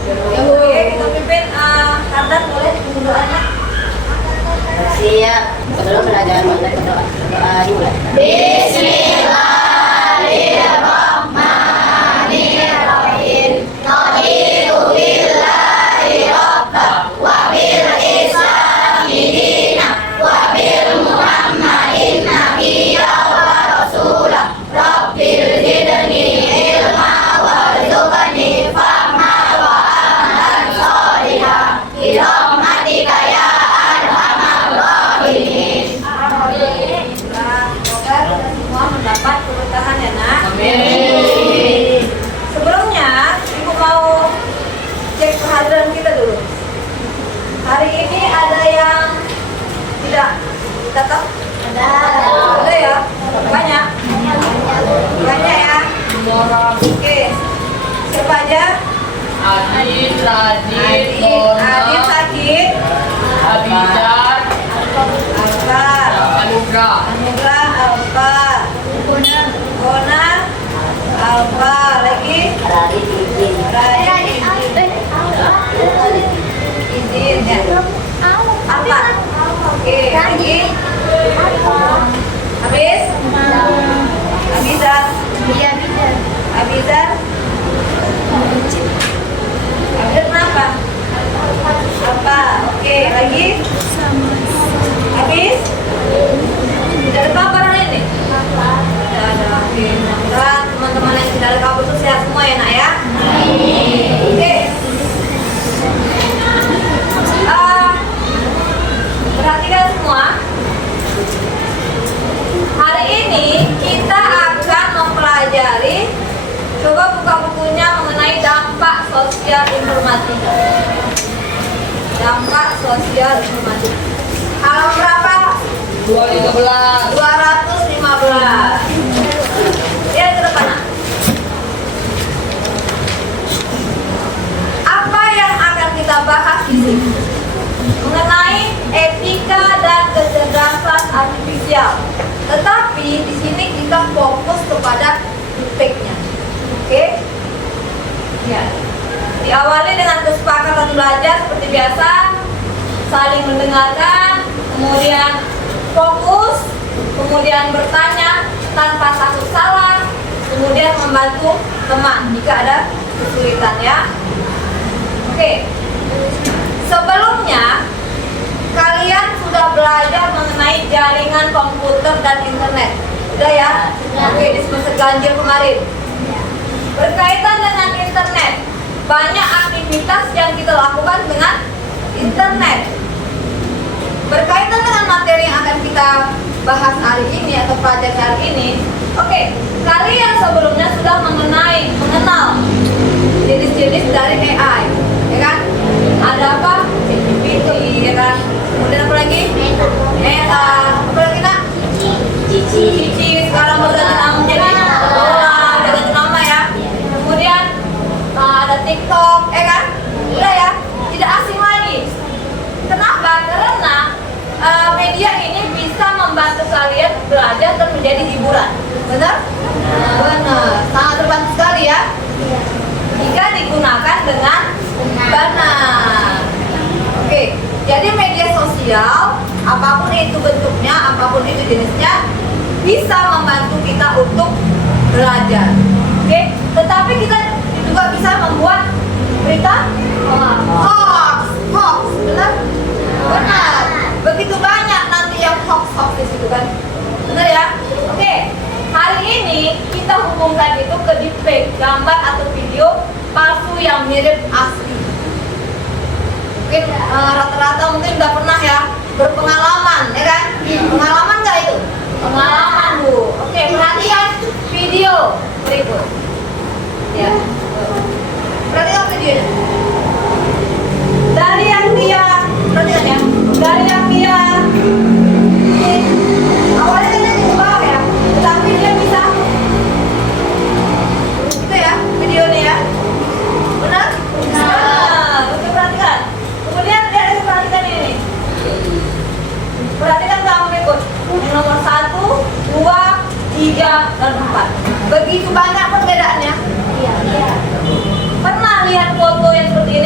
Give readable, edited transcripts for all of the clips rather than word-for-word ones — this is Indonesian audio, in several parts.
Oke, kita pimpin Kardan boleh dipimpin doanya. Siap. Sebelum belajar kita doa dimulai. Bismillahirrahmanirrahim. Raditu billahi rabban wa bil islami dinan wa bil muhammadin nabiyya wa rasulah. Rabbil zidni ilma warzuqni fahma wa amalan sholihan. Birahmatika ya arhamar rahimin. Semoga kita semua mendapat keberkahan ya nak. Amin. Sebelumnya, ibu mau cek kehadiran kita dulu. Hari ini ada yang tidak datang? Ada ya? Banyak? Banyak ya? Oke. Siapa aja? Adit, Radit, Adit, sakit. Abidar, Alfa. Anugrah. Anugrah, Alfa. Kona, Alfa. Lagi? Radit izin. Izin ya. Apa? Oke, lagi? Habis? Abizar? Abizar? Abizar kenapa? Apa? Oke, lagi? Habis? Tidak ada kabar hari ini? Tidak ada. Oke, mudah-mudahan teman-teman yang tidak ada kabar itu sehat semua ya nak ya? Oke. Perhatikan semua. Hari ini kita akan mempelajari, coba buka bukunya mengenai dampak sosial informatika. Dampak sosial informatika. Halaman berapa? 215. 215. Lihat ke depan. Nak. Apa yang akan kita bahas di sini? Mengenai etika dan kecerdasan artifisial. Tetapi di sini kita fokus kepada efeknya. Oke? Ya. Diawali dengan kesepakatan belajar seperti biasa, saling mendengarkan, kemudian fokus, kemudian bertanya tanpa takut salah, kemudian membantu teman jika ada kesulitan ya. Oke. Sebelumnya kalian sudah belajar mengenai jaringan komputer dan internet. Sudah ya? Oke, di semester ganjil kemarin. Berkaitan dengan internet, banyak aktivitas yang kita lakukan dengan internet. Berkaitan dengan materi yang akan kita bahas hari ini atau pelajari hari ini, oke, kalian sebelumnya sudah mengenal jenis-jenis dari AI, ya kan? Ada apa? GPT, ya kan? Kemudian apa lagi? Meta, apa lagi nak? Cici. Sekarang berganti nama menjadi Lola, udah ganti nama ya. Kemudian ada TikTok, ya kan? Udah ya, tidak asing lagi. Kenapa? Karena media ini bisa membantu kalian belajar dan menjadi hiburan. Benar? Benar. Sangat terbantu sekali ya. Jika digunakan dengan benar. Oke, jadi media sosial, apapun itu bentuknya, apapun itu jenisnya, bisa membantu kita untuk belajar. Oke, tetapi kita juga bisa membuat berita hoax, benar? Benar. Begitu banyak nanti yang hoax di situ kan, benar ya? Oke, hari ini kita hubungkan itu ke deepfake, gambar atau video palsu yang mirip asli. Mungkin rata-rata mungkin udah pernah ya berpengalaman, ya kan? Pengalaman nggak itu? Pengalaman Bu. Oke, perhatikan video berikut. Ya. Perhatikan videonya. Dari yang dia, perhatikan ya. Dari yang dia awalnya kan dia di bawah ya, tetapi dia bisa itu ya videonya ya. Benar? Nah, oke perhatikan. Kemudian dia ada perhatikan ini. Perhatikan kamu berikut. Yang nomor 1, 2, 3, dan 4. Begitu banyak perbedaannya. Iya. Pernah lihat foto yang seperti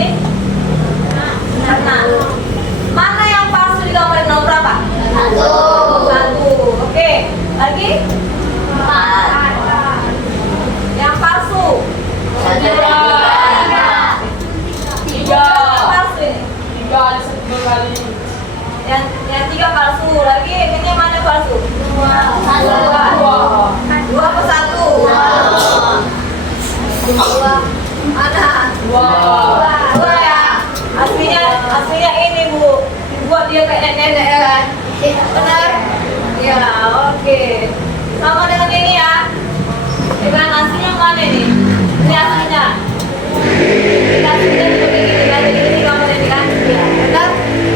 kayak nenek-nenek ya kan? Benar? Ya, oke. Sama dengan ini ya. Dengan aslinya mana nih? Ini aslinya. Ini aslinya seperti ini kan? Ini gambar ini kan? Ya, benar?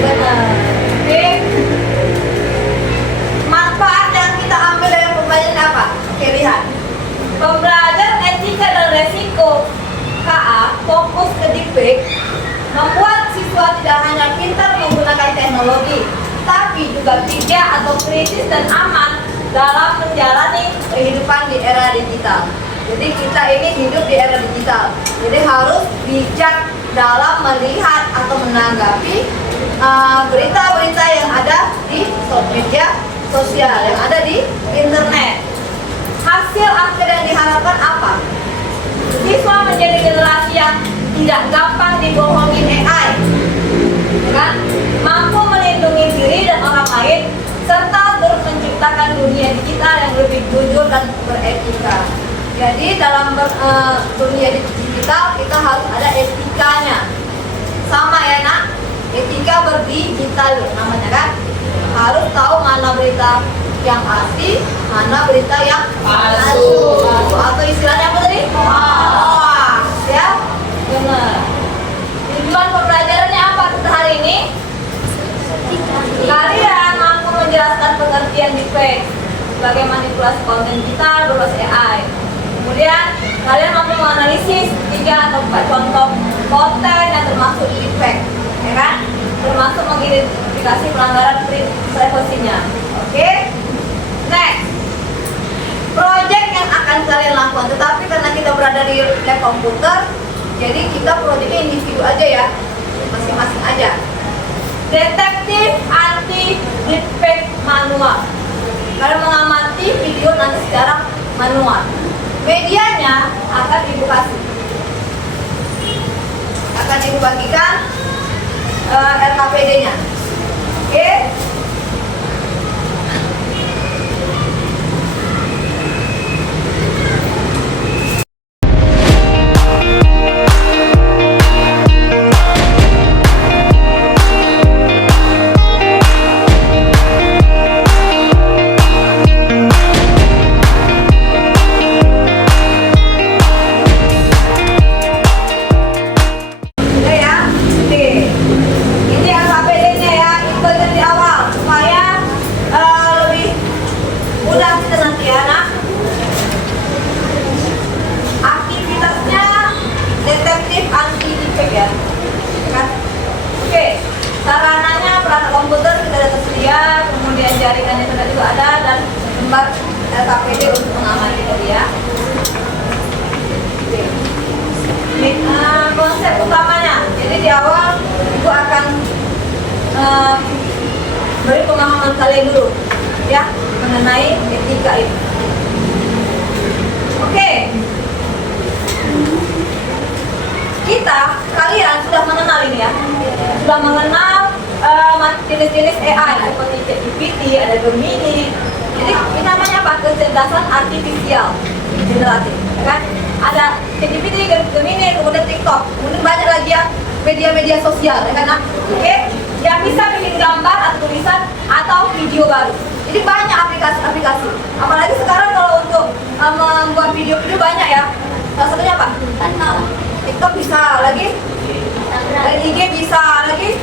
Benar. Oke. Manfaat yang kita ambil dari pembelajaran apa? Oke, lihat. Pembelajaran etika dan resiko KA fokus ke deepfake membuat siswa tidak hanya pintar menggunakan teknologi, tapi juga bijak atau kritis dan aman dalam menjalani kehidupan di era digital. Jadi kita ini hidup di era digital, jadi harus bijak dalam melihat atau menanggapi berita-berita yang ada di media sosial, yang ada di internet. Hasil akhir yang diharapkan apa? Siswa menjadi generasi yang tidak gampang dibohongin AI, kan? Mampu melindungi diri dan orang lain, serta terus menciptakan dunia digital yang lebih jujur dan beretika. Jadi dalam dunia digital kita harus ada etikanya, sama ya nak? Etika berdigital namanya kan? Harus tahu mana berita yang asli, mana berita yang palsu, atau istilahnya apa tadi? Hoax, ya? Benar. Tujuan pembelajarannya apa kita hari ini? Kalian mampu menjelaskan pengertian deepfake sebagai manipulasi konten digital berbasis AI. Kemudian kalian mampu menganalisis 3 atau 4 contoh konten yang termasuk deepfake, ya kan? Termasuk mengidentifikasi pelanggaran privasinya. Oke? Next, project yang akan kalian lakukan, tetapi karena kita berada di lab komputer, jadi kita projectnya individu aja ya, masing-masing aja. Detektif anti deepfake manual. Kalian mengamati video nanti secara manual. Medianya akan ibu bagikan LKPD-nya. Oke? Sarananya perangkat komputer sudah ada tersedia, kemudian jaringannya sudah juga ada, dan lembar LKPD untuk mengamati tadi ya. Ini konsep utamanya. Jadi di awal Ibu akan beri pemahaman kalian dulu ya mengenai etika itu. Oke. Kalian sudah mengenal ini ya, sudah mengenal jenis-jenis AI seperti ChatGPT, ada Gemini. Jadi ini namanya apa? Kecerdasan artifisial generatif, kan? Ada ChatGPT, Gemini, kemudian TikTok, kemudian banyak lagi ya media-media sosial, ya kan? Oke, yang bisa bikin gambar atau tulisan atau video baru. Jadi banyak aplikasi-aplikasi. Apalagi sekarang kalau untuk membuat video-video banyak ya. Salah satunya apa? TikTok bisa, lagi IG bisa, lagi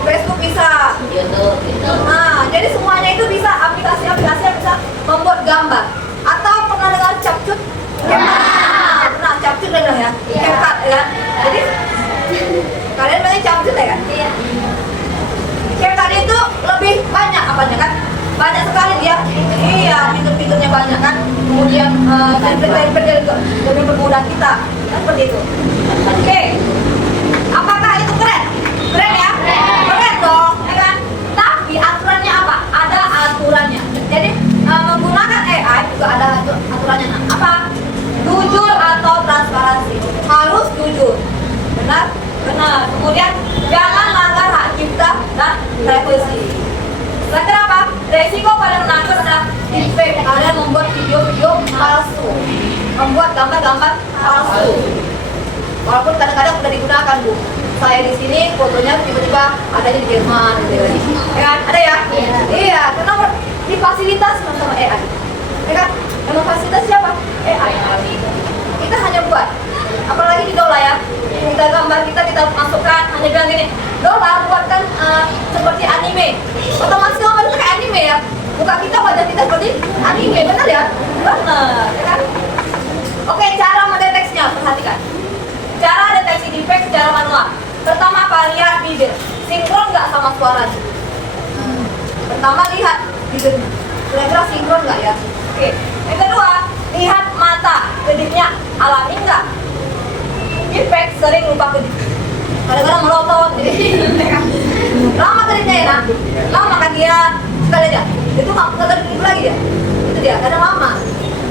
Facebook bisa, YouTube. nah jadi semuanya itu bisa aplikasi-aplikasi yang bisa membuat gambar. Atau pernah dengar CapCut? Pernah CapCut dengar ya? CapCut ya. Jadi kalian banyak CapCut ya kan? CapCut itu lebih banyak apanya kan? Banyak sekali dia, iya fitur-fiturnya banyak kan. Kemudian template-template lebih mempermudah kita, kan seperti itu. Oke, apakah itu keren? Keren ya? Keren dong, ya kan? Tapi aturannya apa? Ada aturannya. Jadi menggunakan AI juga ada aturannya. Apa? Jujur atau transparansi. Harus jujur. Benar? Benar. Kemudian jangan langgar hak cipta dan privasi. Kenapa? Resiko pada menangkap adalah deepfake. Kalian membuat video-video palsu, membuat gambar-gambar palsu. Walaupun kadang-kadang sudah digunakan, Bu. saya di sini, fotonya tiba-tiba adanya di Jerman, gitu ya kan? Ada ya? Iya, karena di fasilitas sama AI, ya kan? Emang fasilitas siapa? AI. Kita hanya buat, apalagi di Dola ya, kita gambar kita masukkan, hanya bilang gini, Dola buatkan seperti anime, otomatis gambar itu kayak anime ya. Muka kita, wajah kita seperti anime, benar ya? Benar, ya kan? Oke, cara mendeteksinya, perhatikan. Cara deteksi defect secara manual. Pertama, apa? Lihat bibir, sinkron nggak sama suaranya. Pertama, lihat bibirnya, kira-kira sinkron nggak ya? Oke. Yang kedua, lihat mata, kedipnya alami nggak? Defect sering lupa kedip. Kadang-kadang melotot, lama kedipnya ya, lama kan dia sekali aja. Itu nggak kedip lagi dia. Itu dia, kadang lama.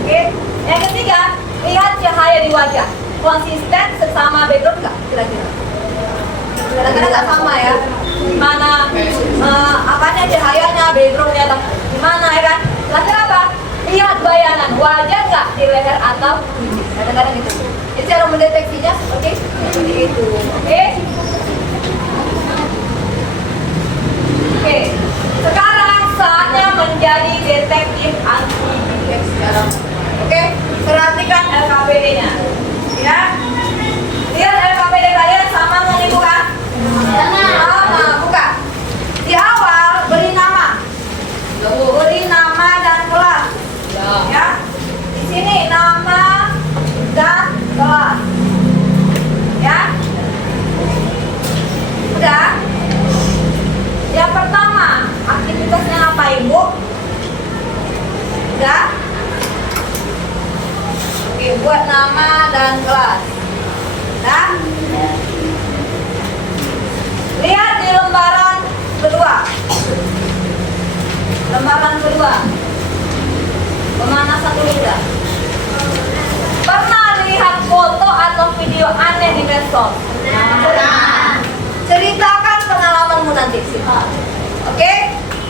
Oke. Yang ketiga, lihat cahaya di wajah, konsisten sesama background nggak kira-kira? Kadang-kadang nggak sama ya. Gimana apanya cahayanya, backgroundnya gimana ya kan? Terakhir apa? Lihat bayangan wajah nggak di leher atau bibir. Kadang-kadang gitu. Jadi cara mendeteksinya seperti itu. Oke? Oke. Sekarang saatnya menjadi detektif anti defect sekarang. Oke? Perhatikan LKPD-nya. Ya. Lihat LKPD kalian sama nggak nih, bukan? Sama, bukan. Di awal beri nama. Beri nama dan kelas. Ya. Di sini nama dan kelas. Ya. Udah. Yang pertama, aktivitasnya apa, Ibu? Udah. Oke, buat nama dan kelas. Nah, lihat di lembaran kedua. Lembaran kedua. Pemanasan dulu udah. Pernah lihat foto atau video aneh di medsos? Ceritakan pengalamanmu nanti sih. Oke?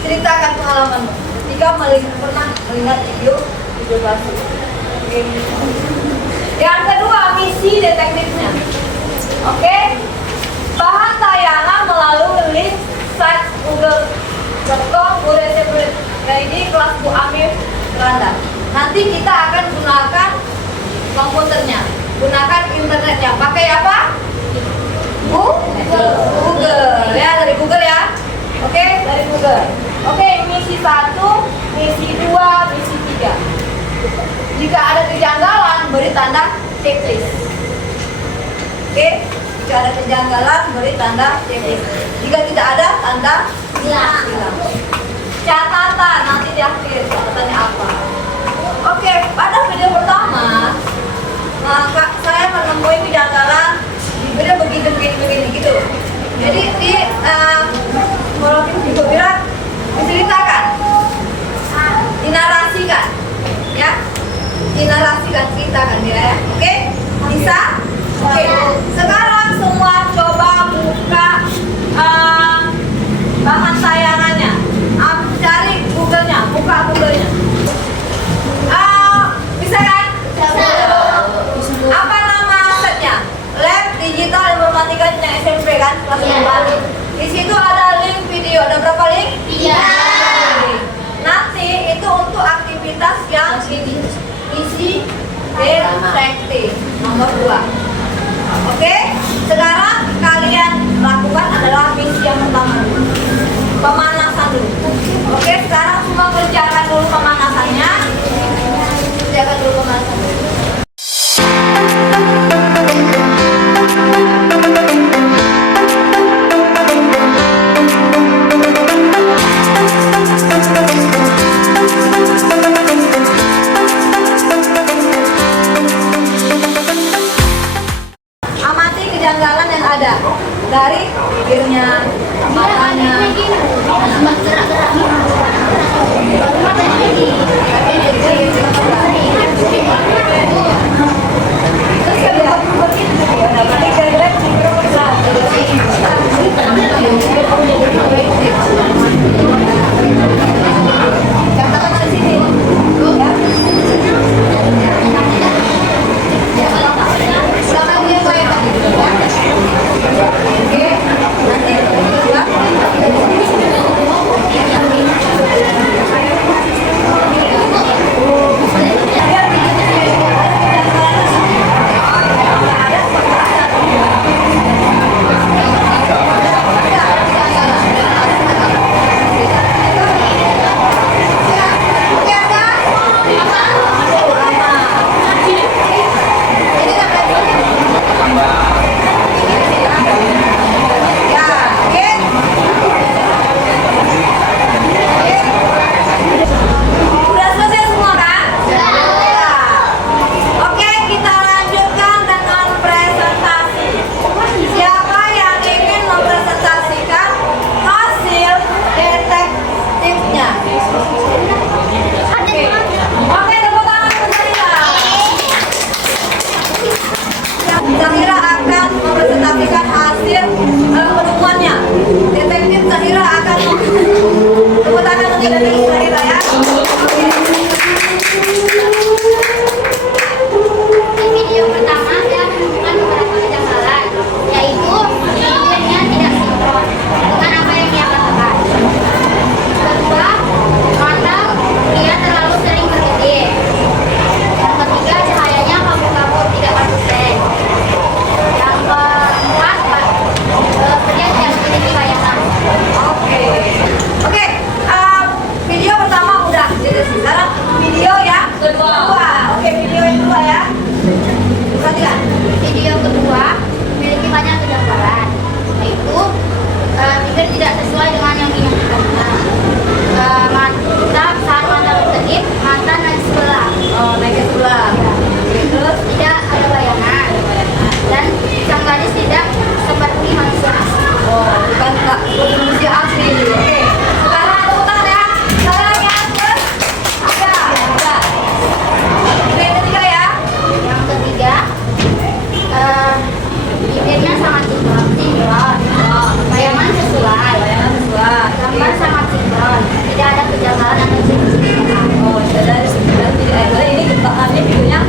Ceritakan pengalamanmu. Ketika pernah melihat video palsu. Oke. Yang kedua, misi detektifnya. Oke? Bahan tayangan melalui link site google.com UDC.id kelas Bu Amir Belanda. Nanti kita akan gunakan komputernya, gunakan internetnya. Pakai apa? Google. Ya, dari Google ya. Oke, dari Google. Oke, misi 1, misi 2, misi 3. Jika ada kejanggalan, beri tanda checklist. Oke, jika ada kejanggalan, beri tanda checklist. Jika tidak ada, tanda hilang. Catatan nanti di akhir, catatannya apa? Oke, pada video pertama, maka saya menemui kejanggalan di video begini gitu. Jadi di monolog juga bilang diceritakan, dinarasikan, ya. Dinarasikan, ceritakan ya. Oke? Bisa? Oke. Sekarang semua coba buka bahan tayangannya. Cari Google-nya, buka Google-nya. Bisa kan? Apa nama setnya? Lab Digital Informatika SMP kan? Kelas 4. Di situ ada link video. Ada berapa link? 3. Nanti itu untuk aktivitas yang ini. Misi detektif nomor 2. Oke, sekarang kalian lakukan adalah misi yang pertama dulu. Pemanasan dulu. Oke, sekarang semua kerjakan dulu pemanasannya. Kerjakan dulu pemanasan dulu. Amati kejanggalan yang ada dari bibirnya, matanya. Oke. itu bibir tidak sesuai dengan yang diinginkan. Mata saat mata berkedip, mata naik sebelah. Oh, naik ke sebelah. Oke, terus Tidak ada bayangan. Dan sang gadis tidak seperti manusia asli. oh, bukan tak manusia asli. Oke. Sekarang tepuk tangan ya. Sekali lagi ya. Terus ada. Oke, yang ketiga ya. Yang ketiga, bibirnya sangat cingkrang, bayangan sesuai, gambar sangat sinkron, tidak ada kejanggalan atau ciri-ciri. Oh, dari sekitar ini kebahannya videonya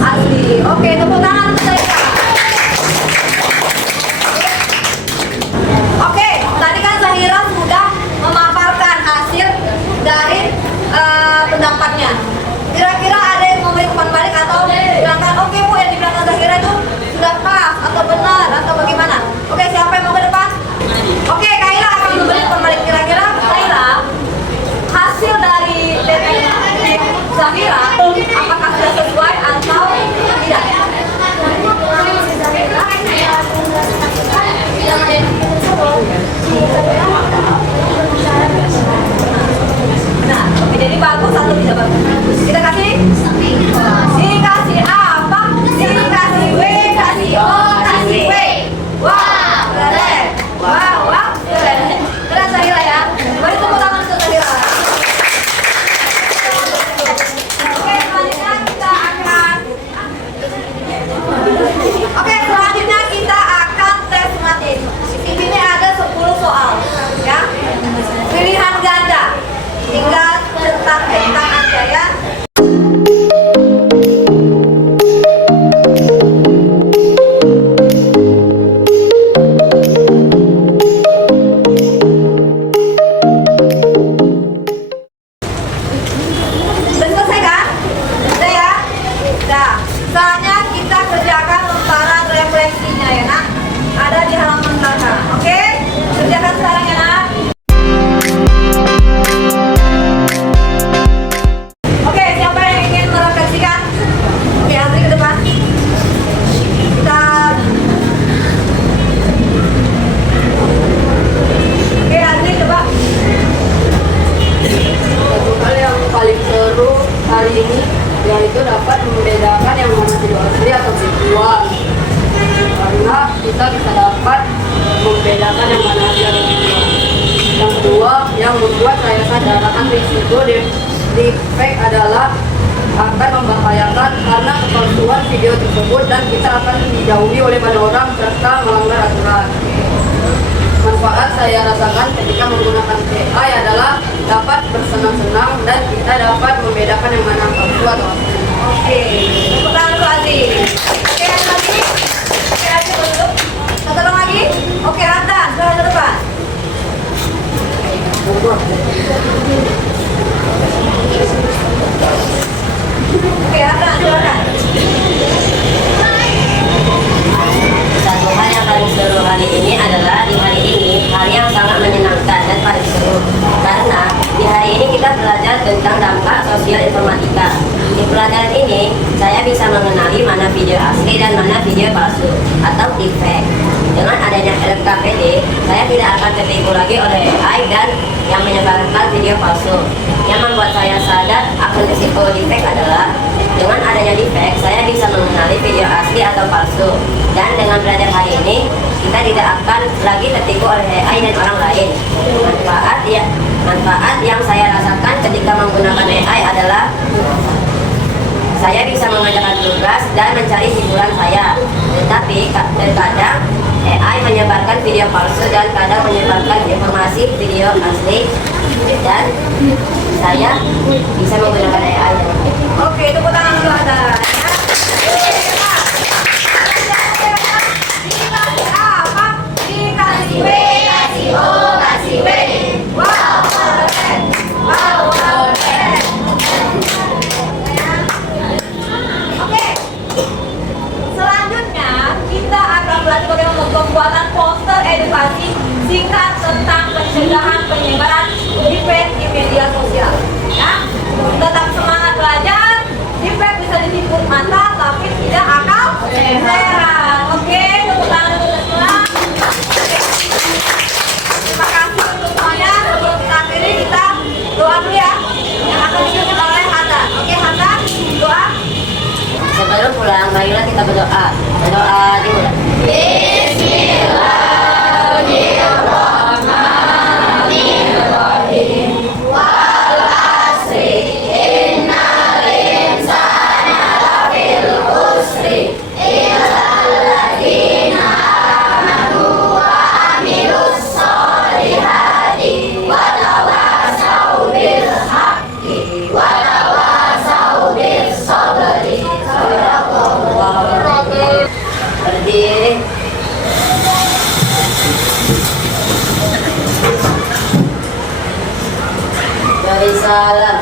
asli. Oke, tepuk tangan untuk saya. Oke, tadi kan Zahira sudah memaparkan hasil dari pendapatnya. Kira-kira ada yang memberi umpan balik atau bilangkan, oke Bu, yang dibilangkan Zahira itu sudah pas atau benar atau bagaimana? Oke, siapa yang mau ke depan? Oke, Kaila akan memberi umpan balik. Kira-kira Kaila, hasil dari Zahira apakah sudah sesuai atau tidak? Nah, oke, jadi bagus atau tidak bagus? Kita kasih? Dikasih apa? Dikasih W, kasih O, kasih W. Wah, keren. Wah, keren. Keren Zahira ya. Mari tepuk tangan untuk Zahira. Oke, selanjutnya kita akan tes matis. Di sini ada 10 soal, ya. Pilihan ganda. Tinggal centang-centang aja ya. Sudah selesai kan? Sudah ya? Sudah. Saatnya kita kerjakan lembaran refleksinya ya nak. Ada di halaman belakang. Oke? Kerjakan sekarang ya nak. Oke, siapa yang ingin merefleksikan? Oke, Andri ke depan. Kita. Oke, Andri coba. Satu hal yang paling seru hari ini yaitu dapat membedakan yang mana video asli atau virtual. Karena kita bisa dapat membedakan yang mana asli atau virtual. Yang kedua, yang membuat saya sadar akan risiko deepfake adalah akan membahayakan karena kepalsuan video tersebut dan kita akan dijauhi oleh banyak orang serta melanggar aturan. Manfaat saya rasakan ketika menggunakan AI adalah dapat bersenang-senang dan kita dapat membedakan yang mana palsu atau asli. Oke, tepuk tangan dulu Adi. Oke, ada lagi? Oke, Adi dulu. Satu orang lagi? Oke, Andan, silahkan ke depan. Oke, Andan, silakan. Satu hal yang paling seru hari ini adalah di hari ini hari yang sangat menyenangkan dan paling seru karena di hari ini kita belajar tentang dampak sosial informatika. Di pelajaran ini saya bisa mengenali mana video asli dan mana video palsu atau deepfake. Dengan adanya LKPD, saya tidak akan tertipu lagi oleh AI dan yang menyebarkan video palsu. Yang membuat saya sadar akan risiko deepfake adalah dengan adanya deepfake, saya bisa mengenali video asli atau palsu. Dan dengan belajar hari ini, kita tidak akan lagi tertipu oleh AI dan orang lain. Manfaat yang saya rasakan ketika menggunakan AI adalah saya bisa mengerjakan tugas dan mencari hiburan saya. Tetapi terkadang AI menyebarkan video palsu dan kadang menyebarkan informasi video asli dan saya bisa menggunakan AI. Oke, tepuk tangan dulu Andan. Dikasih W, kasih O, kasih W. Wow, keren. Wow, keren. Oke. Selanjutnya kita akan belajar bagaimana pembuatan poster edukasi singkat tentang pencegahan penyebaran deepfake di media sosial. Ya, tetap semangat belajar. Deepfake bisa ditipu mata, tapi tidak akal sehat. Oke, tepuk tangan untuk semua. Waalaikumsalam.